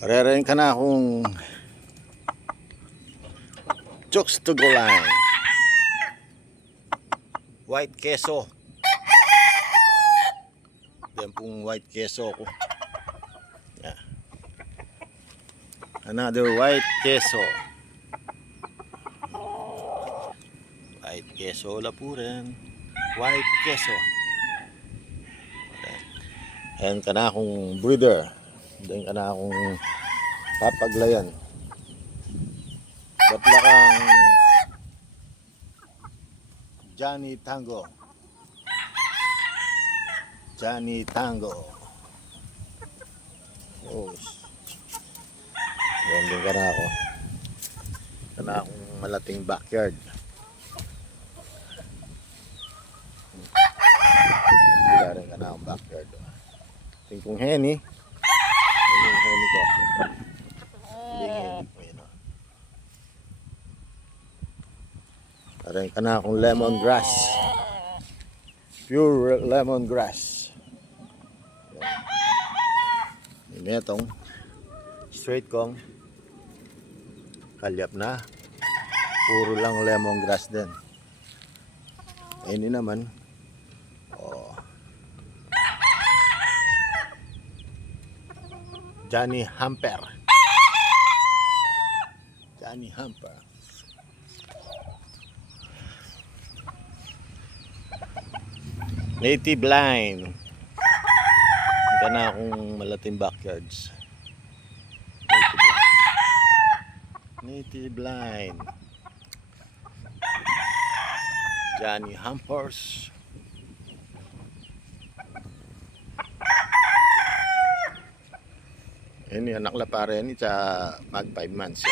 Rerayin ka na akong chokes to gulay. White queso. Yan pong white queso ko. Yeah. Another white queso. White queso lapuran. White queso. Ayan ka na akong breeder. Ayan ka na akong papaglayan. Batlakang Johnny Tango. Johnny Tango. Oh. Ayan din ka na ako. Ka na akong malating backyard. Wala rin ka na akong backyard. Tingin kong henny. Yung henny ko. Hindi henny ko yun. Rin ka na akong lemongrass. Pure lemongrass. Yan itong straight kong kalyap na. Puro lang lemongrass din. Ini naman. Oh. Johnny Hamper. Johnny Hamper. Native line. Hindi na akong malating backyards. Native line. Johnny Hampers. Ini anak la pare ni sa mag 5 months.